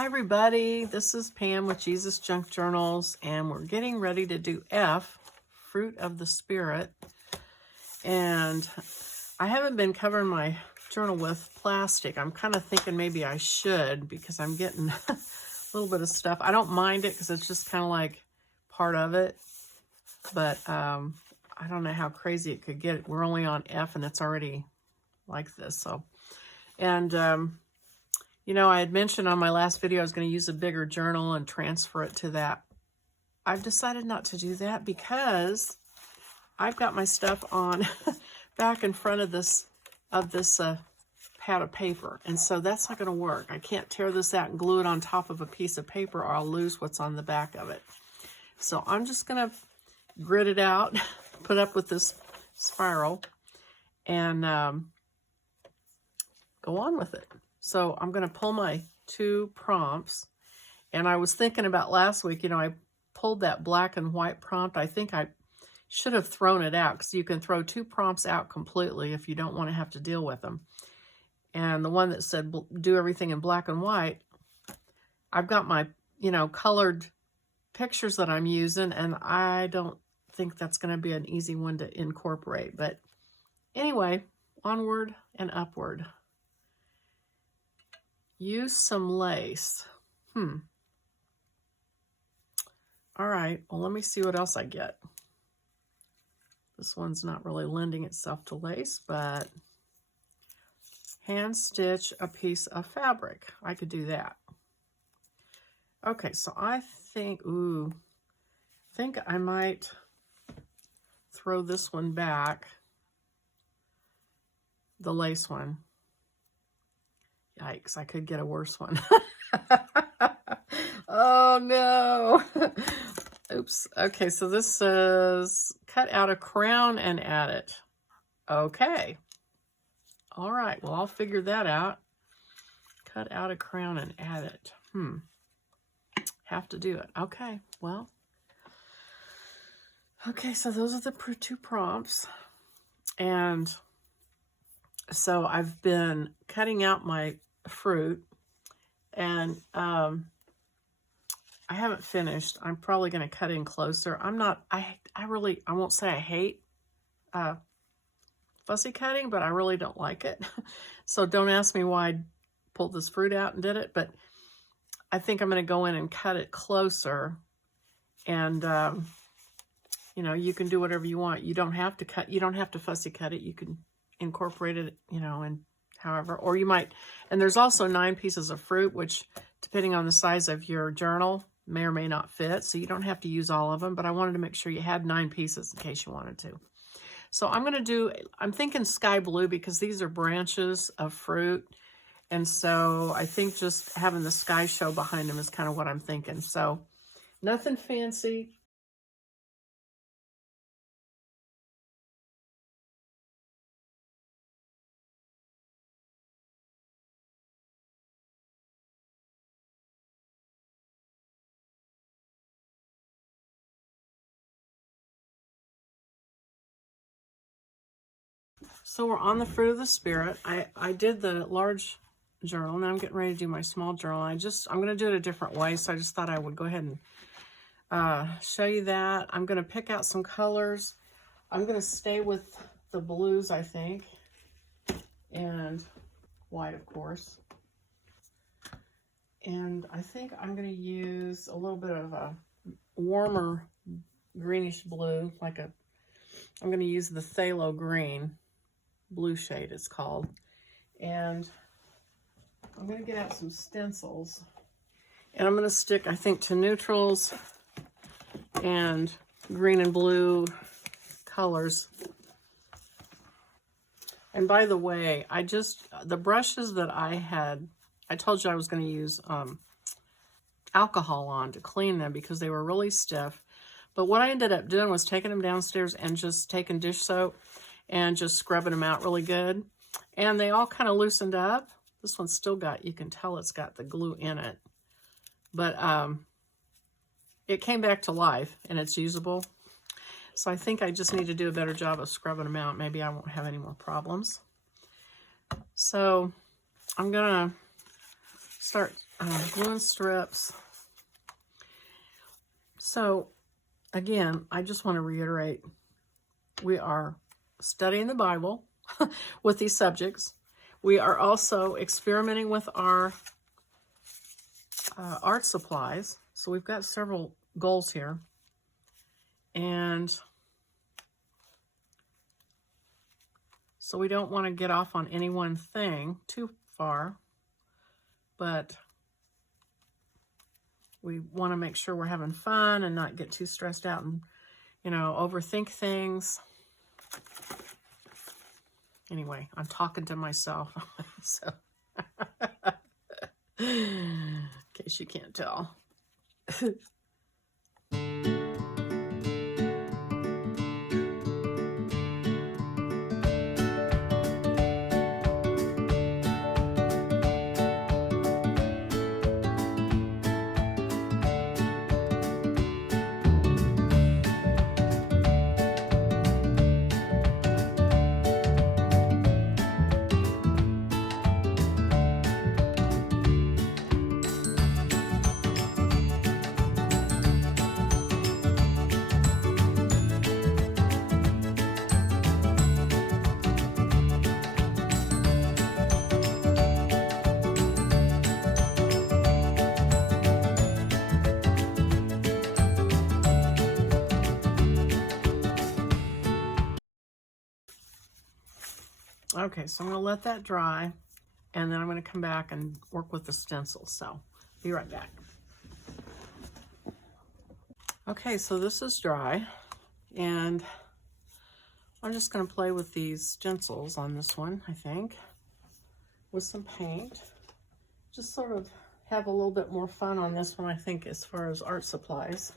Hi everybody, this is Pam with Jesus Junk Journals, and we're getting ready to do F, Fruit of the Spirit. And I haven't been covering my journal with plastic. I'm kind of thinking maybe I should, because I'm getting a little bit of stuff. I don't mind it because it's just kind of like part of it, but I don't know how crazy it could get. We're only on F and it's already like this. So, and you know, I had mentioned on my last video I was going to use a bigger journal and transfer it to that. I've decided not to do that because I've got my stuff on back in front of this pad of paper. And so that's not going to work. I can't tear this out and glue it on top of a piece of paper or I'll lose what's on the back of it. So I'm just going to grit it out, put up with this spiral, and go on with it. So I'm going to pull my 2 prompts, and I was thinking about last week, you know, I pulled that black and white prompt. I think I should have thrown it out because you can throw 2 prompts out completely if you don't want to have to deal with them. And the one that said do everything in black and white, I've got my, you know, colored pictures that I'm using, and I don't think that's going to be an easy one to incorporate. But anyway, onward and upward. Use some lace. All right, well, let me see what else I get. This one's not really lending itself to lace, but hand stitch a piece of fabric. I could do that. Okay, so I think, I might throw this one back, the lace one. Yikes, I could get a worse one. Oh no. Oops. Okay, so this says cut out a crown and add it. Okay. All right, well, I'll figure that out. Cut out a crown and add it. Have to do it. Okay, well. Okay, so those are the 2 prompts. And so I've been cutting out my fruit, and I haven't finished. I'm probably going to cut in closer. I won't say I hate fussy cutting, but I really don't like it. So don't ask me why I pulled this fruit out and did it, but I think I'm going to go in and cut it closer. And, you know, you can do whatever you want. You don't have to cut, you don't have to fussy cut it. You can incorporate it, you know, and however, or you might, and there's also 9 pieces of fruit, which depending on the size of your journal may or may not fit. So you don't have to use all of them, but I wanted to make sure you had 9 pieces in case you wanted to. So I'm thinking sky blue because these are branches of fruit. And so I think just having the sky show behind them is kind of what I'm thinking. So nothing fancy. So we're on the Fruit of the Spirit. I did the large journal. Now I'm getting ready to do my small journal. I'm going to do it a different way, so I just thought I would go ahead and show you that. I'm going to pick out some colors. I'm going to stay with the blues, I think, and white, of course. And I think I'm going to use a little bit of a warmer greenish blue, I'm going to use the phthalo green. Blue shade it's called, and I'm going to get out some stencils, and I'm going to stick, I think, to neutrals and green and blue colors. And by the way, the brushes that I told you I was going to use alcohol on to clean them because they were really stiff, but what I ended up doing was taking them downstairs and just taking dish soap and just scrubbing them out really good. And they all kind of loosened up. This one's still got, you can tell it's got the glue in it. But it came back to life and it's usable. So I think I just need to do a better job of scrubbing them out. Maybe I won't have any more problems. So I'm going to start glue and strips. So again, I just want to reiterate, we are studying the Bible with these subjects. We are also experimenting with our art supplies. So we've got several goals here. And so we don't want to get off on any one thing too far, but we want to make sure we're having fun and not get too stressed out and, you know, overthink things. Anyway, I'm talking to myself, so in case you can't tell. Okay, so I'm going to let that dry, and then I'm going to come back and work with the stencil. So, be right back. Okay, so this is dry, and I'm just going to play with these stencils on this one, I think, with some paint. Just sort of have a little bit more fun on this one, I think, as far as art supplies.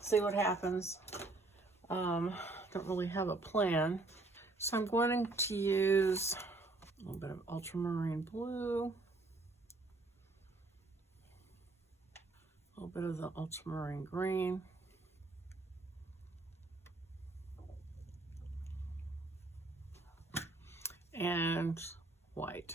See what happens. Don't really have a plan. So I'm going to use a little bit of ultramarine blue, a little bit of the ultramarine green, and white.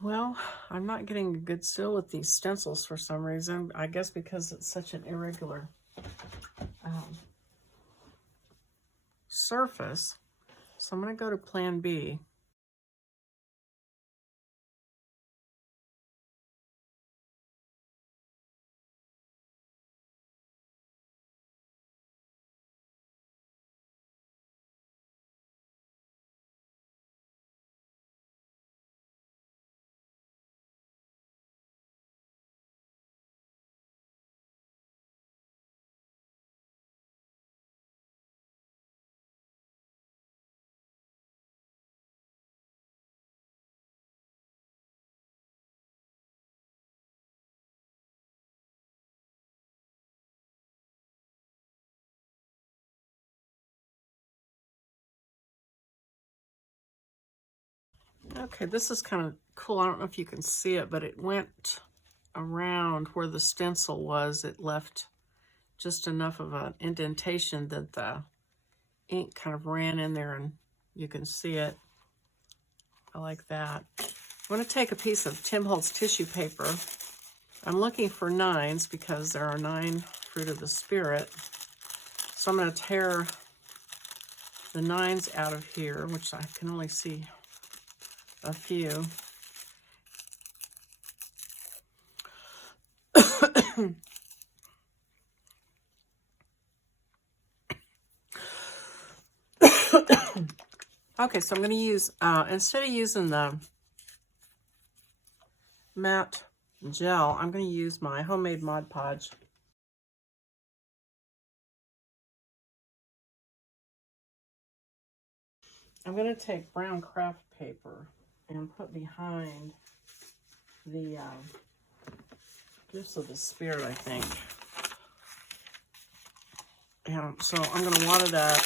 Well, I'm not getting a good seal with these stencils for some reason. I guess because it's such an irregular surface. So I'm going to go to Plan B. Okay, this is kind of cool. I don't know if you can see it, but it went around where the stencil was. It left just enough of an indentation that the ink kind of ran in there, and you can see it. I like that. I'm going to take a piece of Tim Holtz tissue paper. I'm looking for 9s because there are 9 fruit of the spirit. So I'm going to tear the 9s out of here, which I can only see a few. Okay, so I'm going to use, instead of using the matte gel, I'm going to use my homemade Mod Podge. I'm going to take brown craft paper and put behind the gifts of the Spirit, I think. And so I'm going to water that.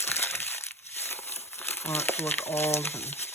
I want it to look old. And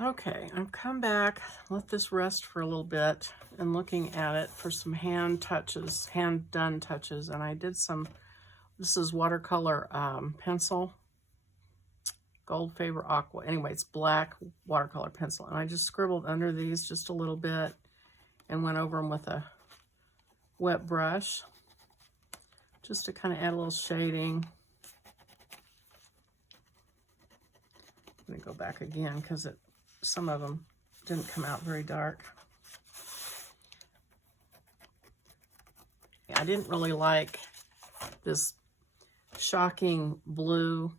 okay, I've come back, let this rest for a little bit, and looking at it for some hand touches, hand done touches. And I did some, this is watercolor pencil, Gold Favor Aqua. Anyway, it's black watercolor pencil. And I just scribbled under these just a little bit and went over them with a wet brush just to kind of add a little shading. I'm gonna go back again because some of them didn't come out very dark. I didn't really like this shocking blue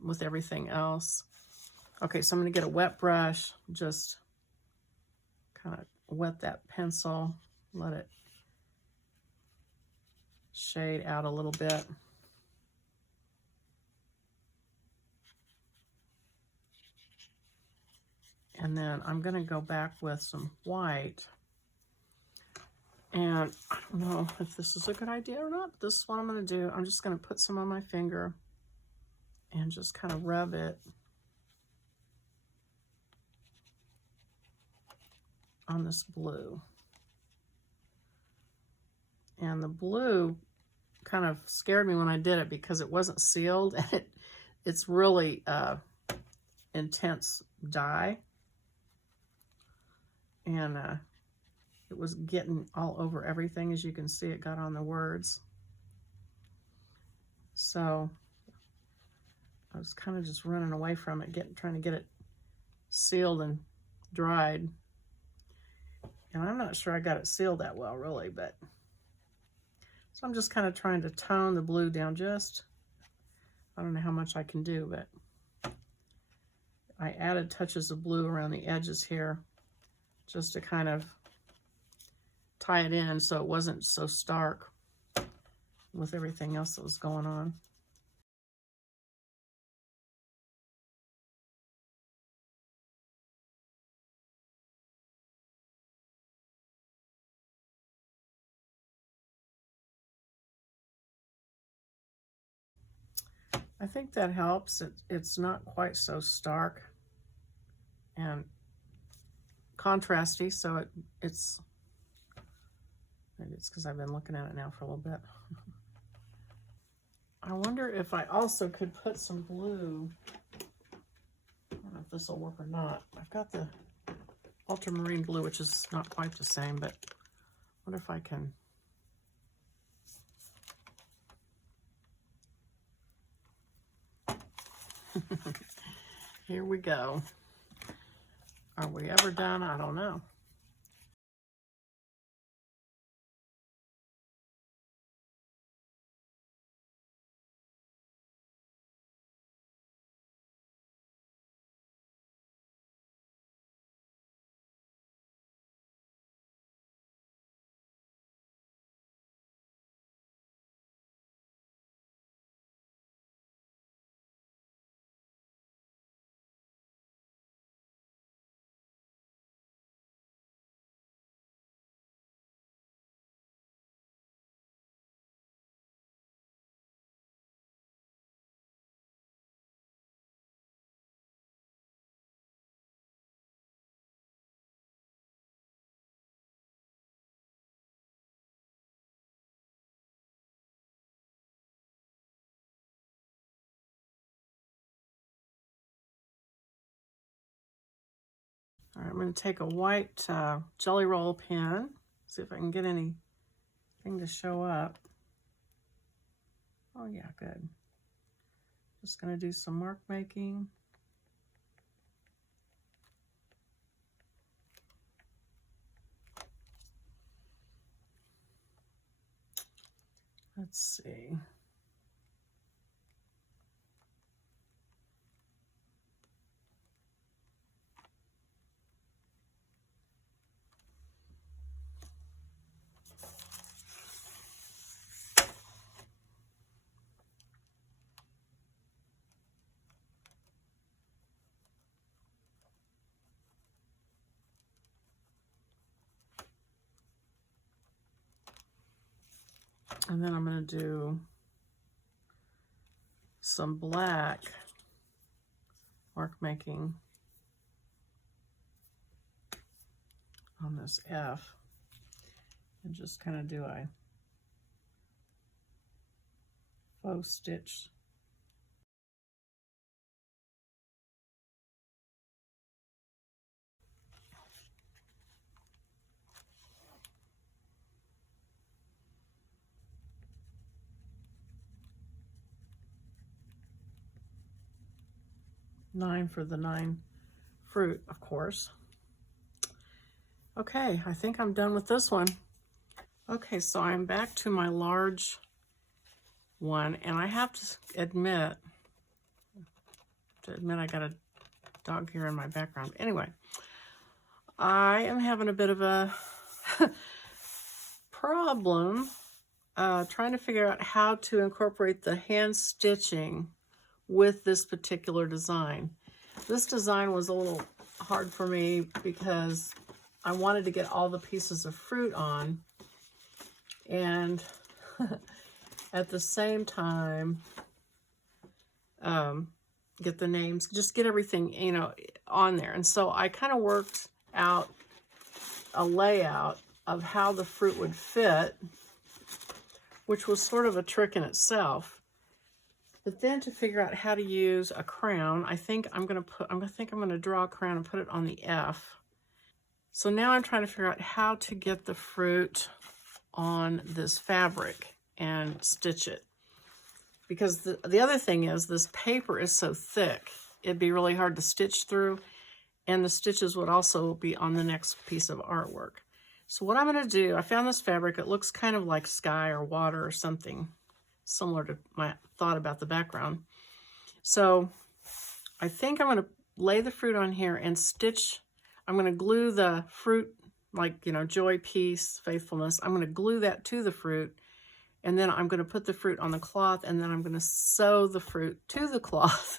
with everything else. Okay, so I'm gonna get a wet brush, just kind of wet that pencil, let it shade out a little bit. And then I'm gonna go back with some white. And I don't know if this is a good idea or not, but this is what I'm gonna do. I'm just gonna put some on my finger and just kind of rub it on this blue. And the blue kind of scared me when I did it because it wasn't sealed, and it's really intense dye, and it was getting all over everything. As you can see, it got on the words. So I was kind of just running away from it, trying to get it sealed and dried. And I'm not sure I got it sealed that well, really, but so I'm just kind of trying to tone the blue down just. I don't know how much I can do, but I added touches of blue around the edges here just to kind of tie it in so it wasn't so stark with everything else that was going on. I think that helps. It's not quite so stark and contrasty, so it's maybe it's because I've been looking at it now for a little bit. I wonder if I also could put some blue. I don't know if this will work or not. I've got the ultramarine blue, which is not quite the same, but I wonder if I can. Here we go. Are we ever done? I don't know. All right, I'm going to take a white jelly roll pen, see if I can get anything to show up. Oh yeah, good. Just going to do some mark making. Let's see. And then I'm going to do some black mark making on this F, and just kind of do a faux stitch. Nine for the 9 fruit, of course. Okay, I think I'm done with this one. Okay, so I'm back to my large one, and I have to admit I got a dog here in my background. Anyway, I am having a bit of a problem trying to figure out how to incorporate the hand stitching with this particular design. This design was a little hard for me because I wanted to get all the pieces of fruit on, and at the same time get the names, just get everything, you know, on there. And so I kind of worked out a layout of how the fruit would fit which was sort of a trick in itself. But then to figure out how to use a crown, I think I'm going to draw a crown and put it on the F. So now I'm trying to figure out how to get the fruit on this fabric and stitch it. Because the other thing is this paper is so thick, it'd be really hard to stitch through, and the stitches would also be on the next piece of artwork. So what I'm going to do, I found this fabric. It looks kind of like sky or water or something similar to my thought about the background. So I think I'm going to lay the fruit on here and stitch. I'm going to glue the fruit, like, you know, joy, peace, faithfulness. I'm going to glue that to the fruit, and then I'm going to put the fruit on the cloth, and then I'm going to sew the fruit to the cloth.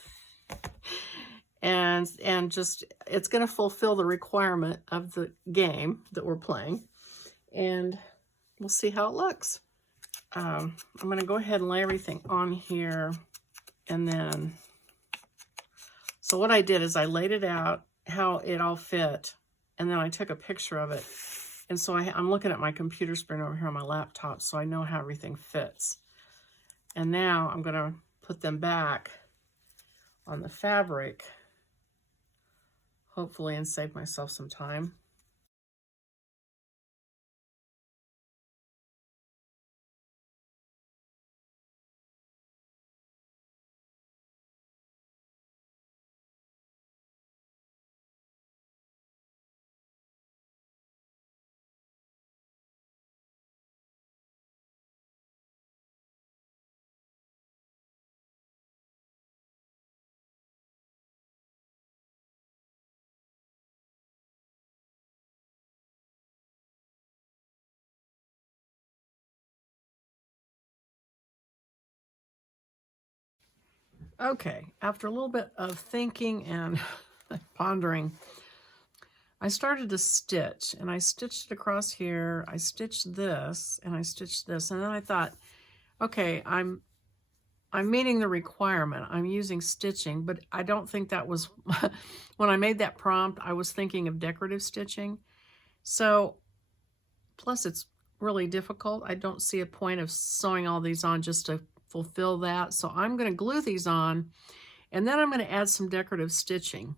and just, it's going to fulfill the requirement of the game that we're playing, and we'll see how it looks. I'm going to go ahead and lay everything on here, and then, so what I did is I laid it out, how it all fit, and then I took a picture of it. And so I'm looking at my computer screen over here on my laptop, so I know how everything fits. And now I'm going to put them back on the fabric, hopefully, and save myself some time. Okay, after a little bit of thinking and pondering, I started to stitch, and I stitched it across here. I stitched this, and I stitched this, and then I thought, okay, I'm meeting the requirement. I'm using stitching, but I don't think that was, when I made that prompt, I was thinking of decorative stitching. So, plus it's really difficult. I don't see a point of sewing all these on just to fulfill that. So I'm going to glue these on, and then I'm going to add some decorative stitching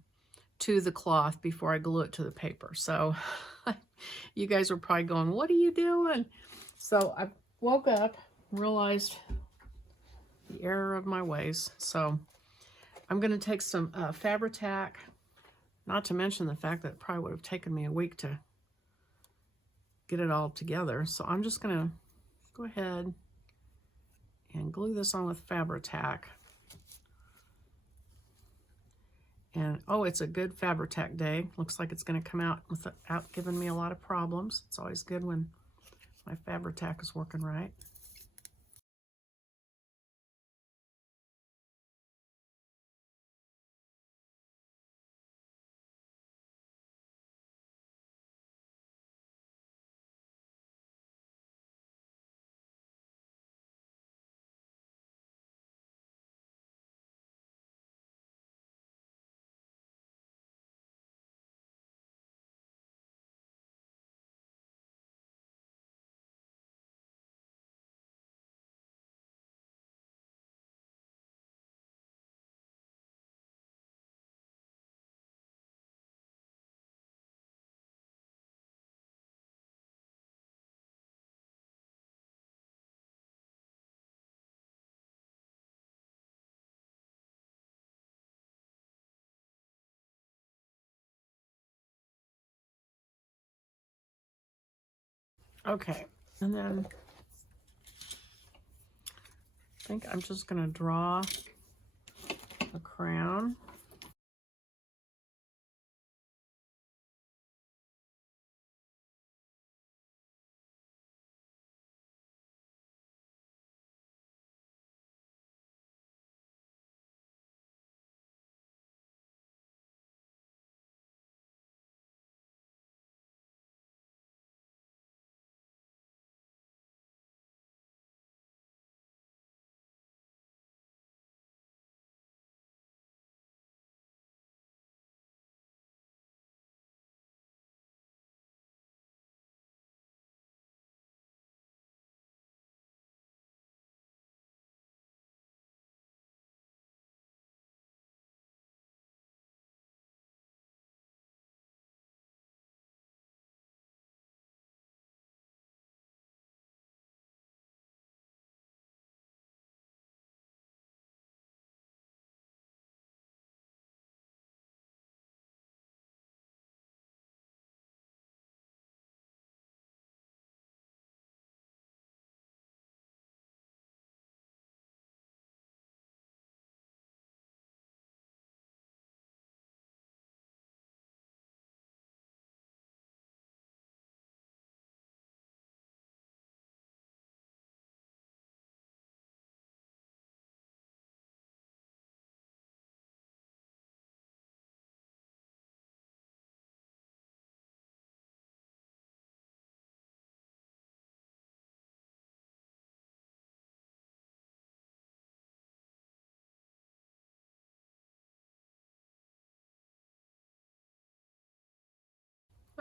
to the cloth before I glue it to the paper. So you guys are probably going, what are you doing? So I woke up, realized the error of my ways. So I'm going to take some Fabri-Tac, not to mention the fact that it probably would have taken me a week to get it all together. So I'm just going to go ahead and glue this on with Fabri-Tac. And oh, it's a good Fabri-Tac day. Looks like it's going to come out without giving me a lot of problems. It's always good when my Fabri-Tac is working right. Okay, and then I think I'm just going to draw a crown.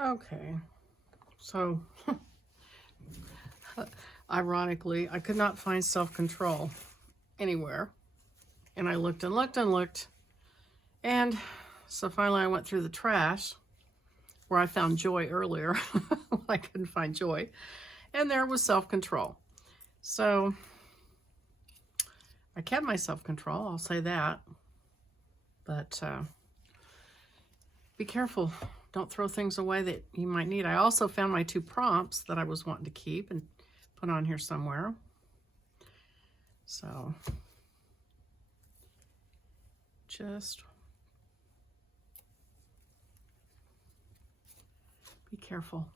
Okay, so ironically, I could not find self-control anywhere. And I looked and looked and looked. And so finally I went through the trash where I found joy earlier. I couldn't find joy. And there was self-control. So I kept my self-control, I'll say that. But be careful. Don't throw things away that you might need. I also found my 2 prompts that I was wanting to keep and put on here somewhere. So just be careful.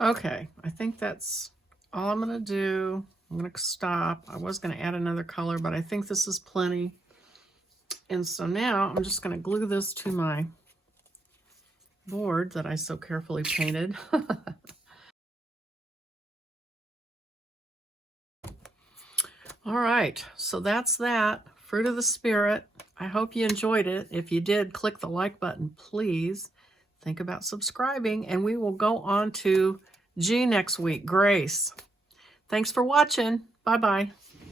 Okay, I think that's all I'm going to do. I'm going to stop. I was going to add another color, but I think this is plenty. And so now I'm just going to glue this to my board that I so carefully painted. All right, so that's that. Fruit of the Spirit. I hope you enjoyed it. If you did, click the like button, please. Think about subscribing, and we will go on to G next week, Grace. Thanks for watching. Bye-bye.